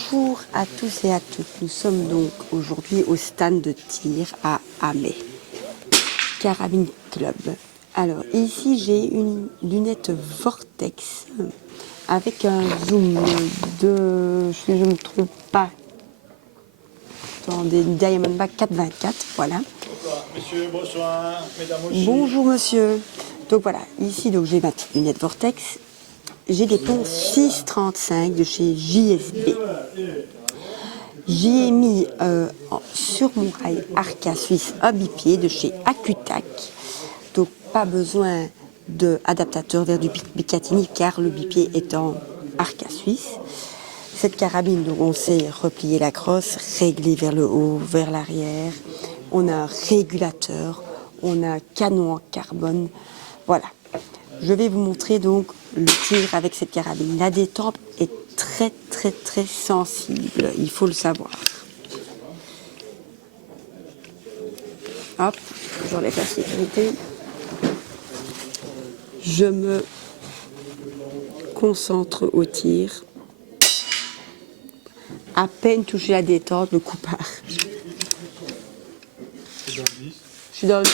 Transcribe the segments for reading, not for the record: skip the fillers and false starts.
Bonjour à tous et à toutes. Nous sommes donc aujourd'hui au stand de tir à Amé, Carabine Club. Alors ici j'ai une lunette Vortex avec un zoom de, si je ne me trompe pas, des Diamondback 424, voilà. Monsieur, bonsoir, mesdames aussi. Bonjour monsieur. Donc voilà, ici donc j'ai ma petite lunette Vortex. J'ai des plombs 635 de chez JSB. J'y ai mis sur mon rail Arca Suisse un bipied de chez Acutac. Donc pas besoin d'adaptateur vers du Picatinny car le bipied est en Arca Suisse. Cette carabine, donc on sait replier la crosse, régler vers le haut, vers l'arrière. On a un régulateur, on a un canon en carbone. Voilà. Je vais vous montrer donc le tir avec cette carabine. La détente est très sensible, il faut le savoir. Hop, j'enlève la sécurité. Je me concentre au tir. À peine touché la détente, le coup part. Je suis dans le 10.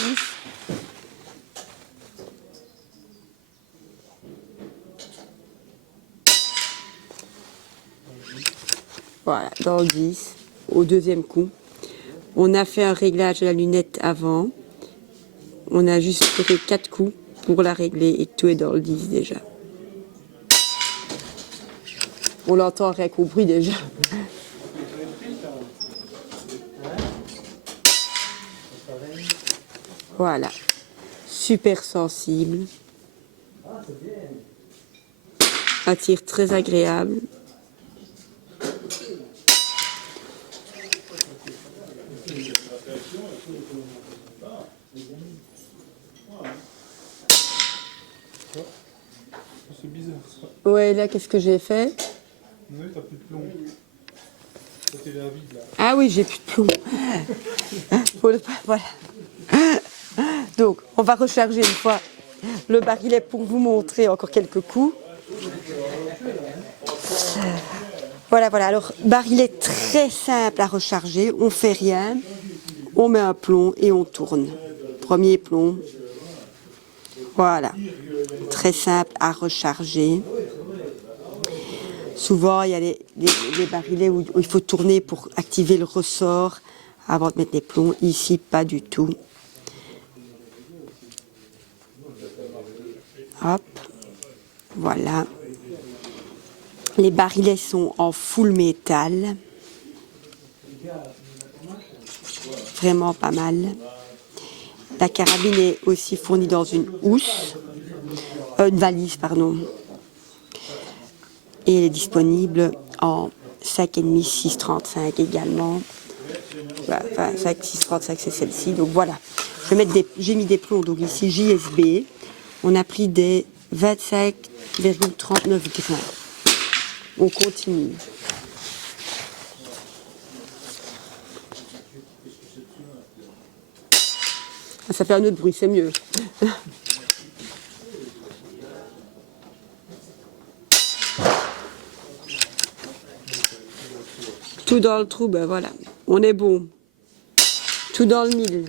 Voilà, dans le 10, au deuxième coup. On a fait un réglage de la lunette avant. On a juste fait 4 coups pour la régler et tout est dans le 10 déjà. On l'entend rien qu'au bruit déjà. Voilà, super sensible. Un tir très agréable. C'est bizarre ça. Ouais, là, qu'est-ce que j'ai fait? Oui, t'as plus de plomb. Ça t'est la vide là. Ah oui, j'ai plus de plomb. Voilà. Donc, on va recharger une fois le barillet pour vous montrer encore quelques coups. Voilà. Alors, barillet très simple à recharger. On fait rien. On met un plomb et on tourne. Premier plomb. Voilà. Très simple à recharger. Souvent, il y a les barilets où il faut tourner pour activer le ressort avant de mettre les plombs. Ici, pas du tout. Hop. Voilà. Les barilets sont en full métal. Vraiment pas mal. La carabine est aussi fournie dans une housse. Une valise, pardon. Et elle est disponible en 5,5 6,35 également. Enfin, 5 6,35 c'est celle-ci. Donc voilà. J'ai mis des plombs. Donc ici JSB. On a pris des 25,39 grammes. On continue. Ça fait un autre bruit, c'est mieux. Tout dans le trou, ben voilà. On est bon. Tout dans le mille.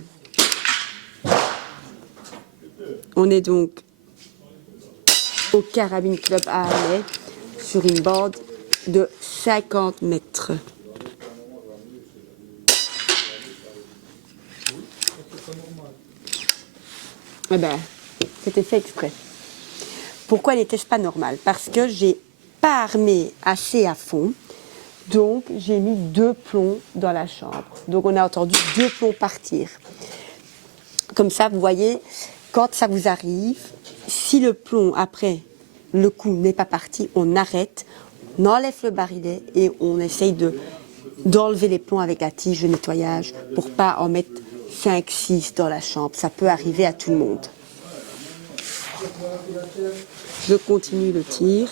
On est donc au Carabine Club à Amé sur une bande de 50 mètres. Eh ben, c'était fait exprès. Pourquoi n'était-ce pas normal? Parce que j'ai pas armé assez à fond, donc j'ai mis 2 plombs dans la chambre. Donc on a entendu 2 plombs partir. Comme ça, vous voyez, quand ça vous arrive, si le plomb, après, le coup n'est pas parti, on arrête, on enlève le barillet et on essaye d'enlever les plombs avec la tige de nettoyage pour pas en mettre 5-6 dans la chambre. Ça peut arriver à tout le monde. Je continue le tir.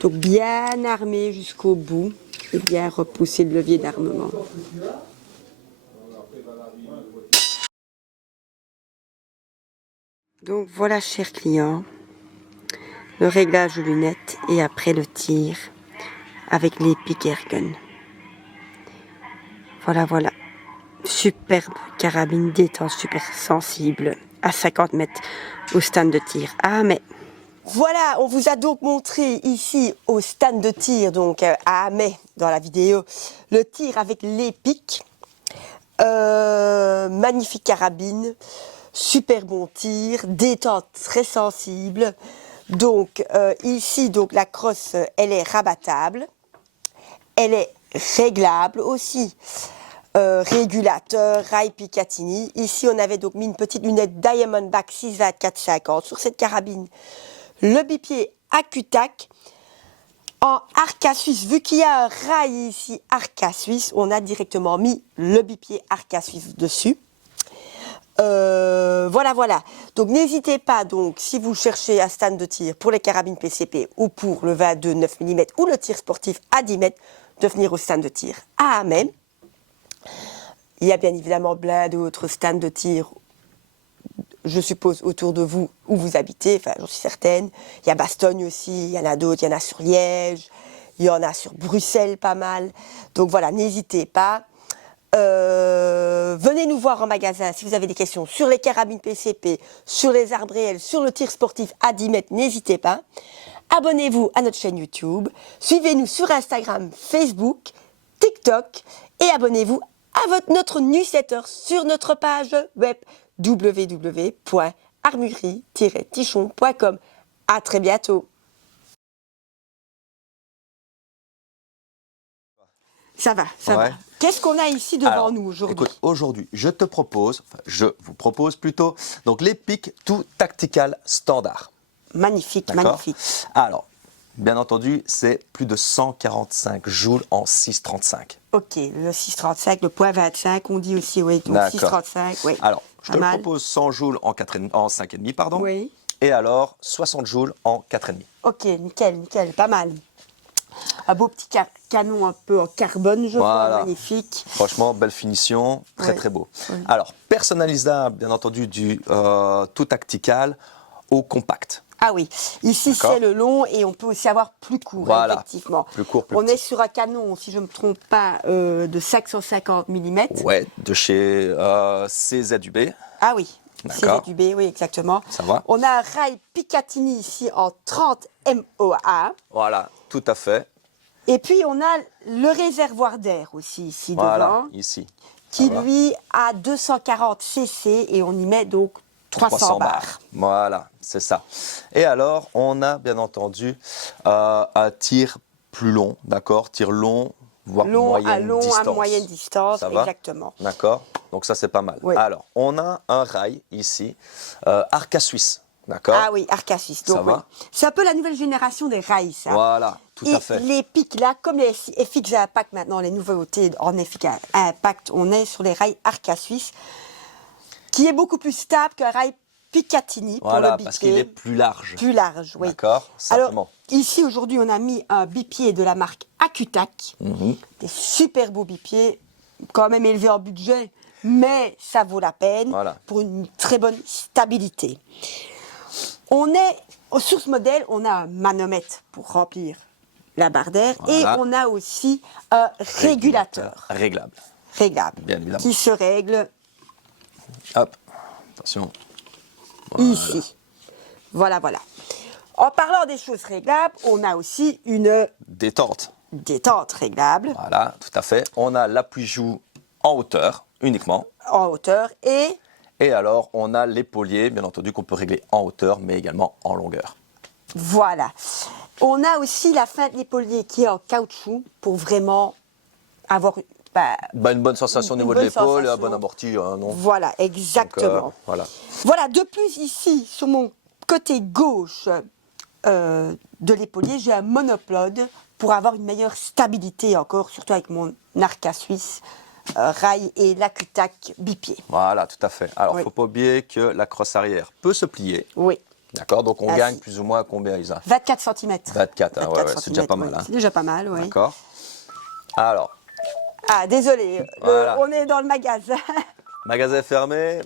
Donc bien armé jusqu'au bout et bien repousser le levier d'armement. Donc voilà, chers clients, le réglage de lunettes et après le tir avec l'Epic Airgun. Voilà, voilà. Superbe carabine détente, super sensible, à 50 mètres au stand de tir. Ah, mais... Voilà, on vous a donc montré ici au stand de tir, donc à Amet, dans la vidéo, le tir avec l'Epic. Magnifique carabine, super bon tir, détente très sensible. Donc ici, donc la crosse, elle est rabattable, elle est réglable aussi. Régulateur, rail Picatinny. Ici, on avait donc mis une petite lunette Diamondback 624-50 sur cette carabine. Le bipied Acutac en Arca Suisse. Vu qu'il y a un rail ici Arca Suisse, on a directement mis le bipied Arca Suisse dessus. Voilà, voilà. Donc n'hésitez pas, donc, si vous cherchez un stand de tir pour les carabines PCP ou pour le 22 9 mm ou le tir sportif à 10 mètres, de venir au stand de tir à Amen. Il y a bien évidemment plein d'autres stands de tir, je suppose, autour de vous, où vous habitez, enfin j'en suis certaine. Il y a Bastogne aussi, il y en a d'autres, il y en a sur Liège, il y en a sur Bruxelles pas mal. Donc voilà, n'hésitez pas. Venez nous voir en magasin si vous avez des questions sur les carabines PCP, sur les arbres réels, sur le tir sportif à 10 mètres, n'hésitez pas. Abonnez-vous à notre chaîne YouTube, suivez-nous sur Instagram, Facebook, TikTok et abonnez-vous à notre newsletter sur notre page web www.armurerie-tichon.com. À très bientôt. Ça va, ça va. Qu'est-ce qu'on a ici devant nous aujourd'hui? Écoute, aujourd'hui, je vous propose plutôt, donc l'Epic Tout Tactical Standard. Magnifique, magnifique. Alors, bien entendu, c'est plus de 145 joules en 6,35. Ok, le 6,35, le point 25, on dit aussi, oui, donc 6,35, oui. Alors, je te le propose 100 joules en 5,5, pardon. Oui. Et alors, 60 joules en 4,5. Ok, nickel, nickel, pas mal. Un beau petit canon un peu en carbone, je vois, magnifique. Franchement, belle finition, très très beau. Oui. Alors, personnalisable, bien entendu, du tout tactical au compact. Ah oui, ici c'est le long et on peut aussi avoir plus court, effectivement. Plus court, plus on est sur un canon, si je ne me trompe pas, de 550 mm. Ouais, de chez CZUB. Ah oui, CZUB, oui, exactement. Ça va. On a un rail Picatinny ici en 30 MOA. Voilà, tout à fait. Et puis on a le réservoir d'air aussi ici devant. Ici. Qui lui a 240 cc et on y met donc 300 barres. Voilà, c'est ça. Et alors, on a bien entendu un tir plus long, d'accord? Tir long, voire moyenne distance. À moyenne distance, ça va, exactement. D'accord, donc ça c'est pas mal. Oui. Alors, on a un rail ici, Arca Suisse, d'accord? Ah oui, Arca Suisse. Donc, oui. C'est un peu la nouvelle génération des rails, ça. Voilà, tout à fait. Les pics là, comme les FX Impact maintenant, les nouveautés en FX Impact, on est sur les rails Arca Suisse, qui est beaucoup plus stable qu'un rail Picatinny pour le bipied. Parce qu'il est plus large. Plus large, oui. D'accord, simplement. Alors, ici, aujourd'hui, on a mis un bipied de la marque Acutac. Des super beaux bipieds, quand même élevés en budget, mais ça vaut la peine pour une très bonne stabilité. Sur ce modèle, on a un manomètre pour remplir la barre d'air et on a aussi un régulateur. Réglable. Bien évidemment. Qui se règle. Hop, attention. Ici. Voilà, voilà. En parlant des choses réglables, on a aussi une détente. Détente réglable. Voilà, tout à fait. On a l'appui-joue en hauteur, uniquement. En hauteur et... Et alors, on a l'épaulier, bien entendu, qu'on peut régler en hauteur, mais également en longueur. Voilà. On a aussi la fin de l'épaulier qui est en caoutchouc pour vraiment avoir... une bonne sensation au niveau de l'épaule et un bon amorti. Non. Voilà, exactement. Donc, voilà, de plus ici, sur mon côté gauche de l'épaulier, j'ai un monopode pour avoir une meilleure stabilité encore, surtout avec mon Arca Suisse, rail et l'Acutac bipied. Voilà, tout à fait. Alors, il ne faut pas oublier que la crosse arrière peut se plier. Oui. D'accord, donc on gagne plus ou moins combien, Isa? 24 cm. 24, c'est déjà pas mal. C'est déjà pas mal, oui. D'accord. Alors. Ah, désolé, on est dans le magasin. Magasin fermé,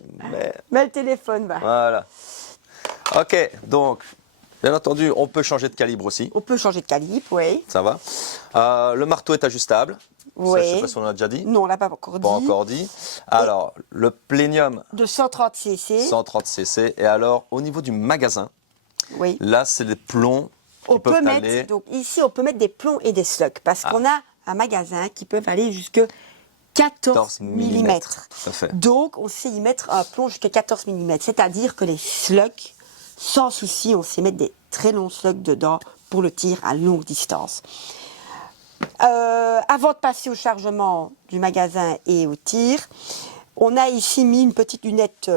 mais le téléphone va. Voilà. Ok, donc, Bien entendu, on peut changer de calibre aussi. On peut changer de calibre, oui. Ça va. Le marteau est ajustable. Oui. Ça, je ne sais pas si on l'a déjà dit. Non, on l'a pas encore dit. Pas encore dit. Alors, le plénium, De 130 cc. 130 cc. Et alors, au niveau du magasin, Oui. là, c'est des plombs qui On peut peuvent mettre, aller... donc ici, on peut mettre des plombs et des slugs parce qu'on a un magasin qui peut aller jusque 14 mm. Tout à fait. Donc, on sait y mettre un plomb jusqu'à 14 mm. C'est-à-dire que les slugs, sans souci, on sait mettre des très longs slugs dedans pour le tir à longue distance. Avant de passer au chargement du magasin et au tir, on a ici mis une petite lunette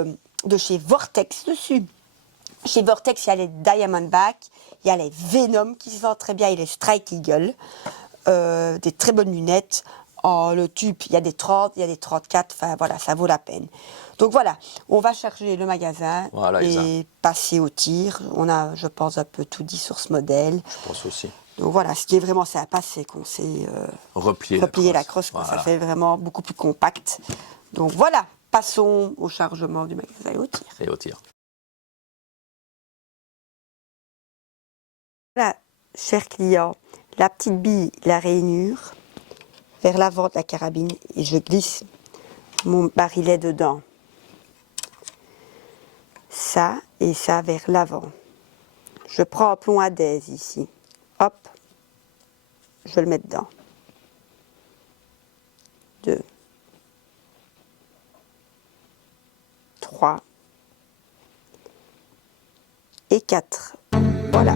de chez Vortex dessus. Chez Vortex, il y a les Diamondback, il y a les Venom qui se vendent très bien et les Strike Eagle. Des très bonnes lunettes. Oh, le tube, il y a des 30, il y a des 34, enfin voilà, ça vaut la peine. Donc voilà, on va charger le magasin Voilà, et passer au tir. On a, je pense, un peu tout dit sur ce modèle. Je pense aussi. Donc voilà, ce qui est vraiment sympa, c'est qu'on sait Replier la crosse, quoi. Voilà. Ça fait vraiment beaucoup plus compact. Donc voilà, passons au chargement du magasin et au tir. Et au tir. Voilà, chers clients, la petite bille, la rainure, vers l'avant de la carabine et je glisse mon barillet dedans. Ça et ça vers l'avant. Je prends un plomb adhèse ici. Hop, je le mets dedans. 2, 3 et 4. Voilà.